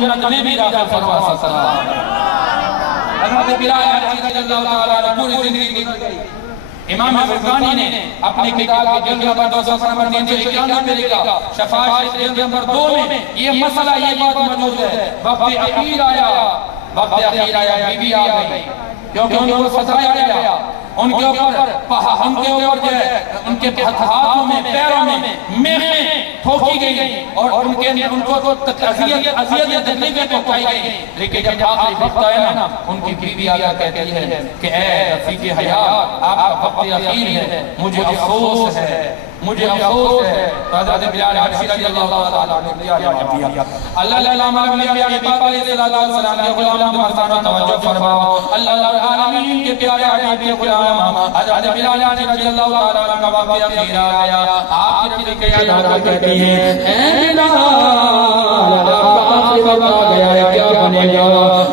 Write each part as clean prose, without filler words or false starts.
جنت میں بھی داخل فرما سکتا۔ حضرت بلال حبشی رضی اللہ تعالیٰ عنہ پوری زندگی گزر گئی۔ امام فرقانی نے اپنی کتاب کے جلد نمبر 291 میں لکھا، شفاعت جلد نمبر 2 میں یہ مسئلہ یہ بات موجود ہے، وقت اخیر آیا بی بی آ گئی، کیونکہ ان کو ستایا گیا، ان کے اوپر جو ہے ان کے ہاتھوں میں پیروں میں میخیں ٹھوکی گئی اور ان کو اذیت تکلیفیں پہنچائی گئی۔ لیکن جب آخری وقت آیا نا، ان کی بیوی آیا کہتی ہے کہ اے رفیق حیات، آپ کا وقت اخیر ہے، مجھے افسوس ہے، مجھے افسوس ہے۔ تو حضرت بلال حبشی رضی اللہ تعالیٰ عنہ نے کیا جواب دیا؟ اللہ الانبیاء پاک علیہ السلام کے غلام مستانہ توجہ فرماؤ، اللہ العالمین کے پیارے حبیب کے غلام حضرت بلال حبشی رضی اللہ تعالیٰ عنہ کا وقت اخیر آ گیا۔ آپ کی کیا جواب کہتی ہیں؟ اے بلال، آپ کا آخری وقت آ گیا ہے، کیا بنے گا؟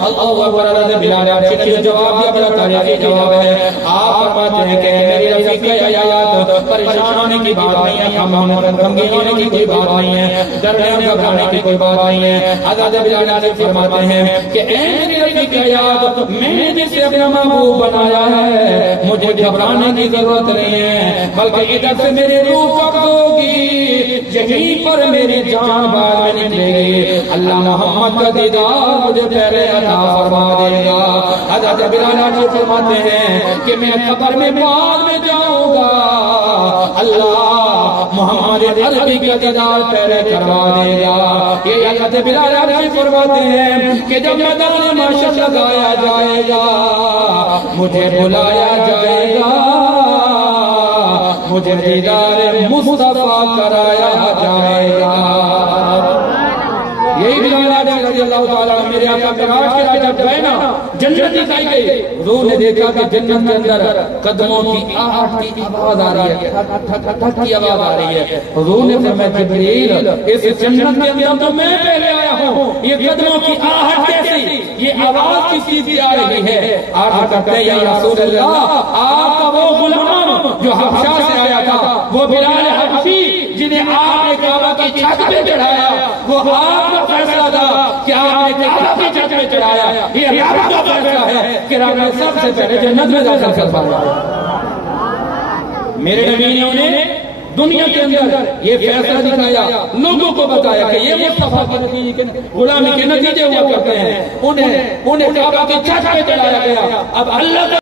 اللہ اکبر۔ حضرت بلال حبشی نے جواب دیا، بڑا تاریخی جواب ہے۔ آپ فرماتے ہیں کہ میری رفیق حیات، پریشان ہونے کی بات نہیں ہے، غمگین ہونے کی کوئی بات نہیں ہے، ڈرنے اور گھبرانے کی کوئی بات نہیں ہے۔ حضرت بلال حبشی فرماتے ہیں کہ اے میری رفیق حیات، میں نے جسے اپنا محبوب بنایا ہے، مجھے گھبرانے کی ضرورت نہیں ہے، بلکہ ادھر سے میری روح قبض ہوگی، یہیں پر میری جان بعد میں نکلے گی، اللہ محمد کا دیدار مجھے پہلے عطا فرما دے گا۔ حضرت بلال حبشی فرماتے ہیں کہ میں قبر میں بعد میں جاؤں گا، اللہ محمد عربی کا دیدار پہلے کروا دے گا۔ یہ حضرت بلال حبشی فرماتے ہیں کہ جب میدان محشر لگایا جائے گا، مجھے بلایا جائے گا، مجھے دیدار مصطفیٰ کرایا جائے گا۔ یہی بلال حبشی رضی اللہ تعالیٰ عنہ میرے آقا معراج کے رات جب گئے نا، جنت دکھائی گئی، حضور نے دیکھا کہ جنت کے اندر قدموں کی آہٹ کی آواز آ رہی ہے، ٹھک ٹھک کی آواز آ رہی ہے۔ حضور نے فرمایا جبریل، اس جنت کے اندر تو میں پہلے آیا ہوں، یہ قدموں کی آہٹ کیسی، یہ آواز کسی بھی آ رہی ہے؟ عرض کرتے ہیں یا رسول اللہ، آپ کا وہ غلام جو حبشہ سے آیا تھا، وہ بلال حبشی جنہیں آپ نے کعبہ کی چھت پہ چڑھایا، وہ آپ کا فیصلہ تھا کہ آپ نے کعبہ کی چھت پہ چڑھایا، یہ آپ کا فیصلہ ہے کہ آپ نے سب سے پہلے جنت میں داخل کر پایا۔ میرے نبی نے انہیں دنیا کے اندر یہ فیصلہ دکھایا، لوگوں کو بتایا کہ یہ مصطفیٰ کی غلامی کے نتیجے ہوا کرتے ہیں، انہیں کعبہ کی چھت پہ چڑھایا گیا۔ اب اللہ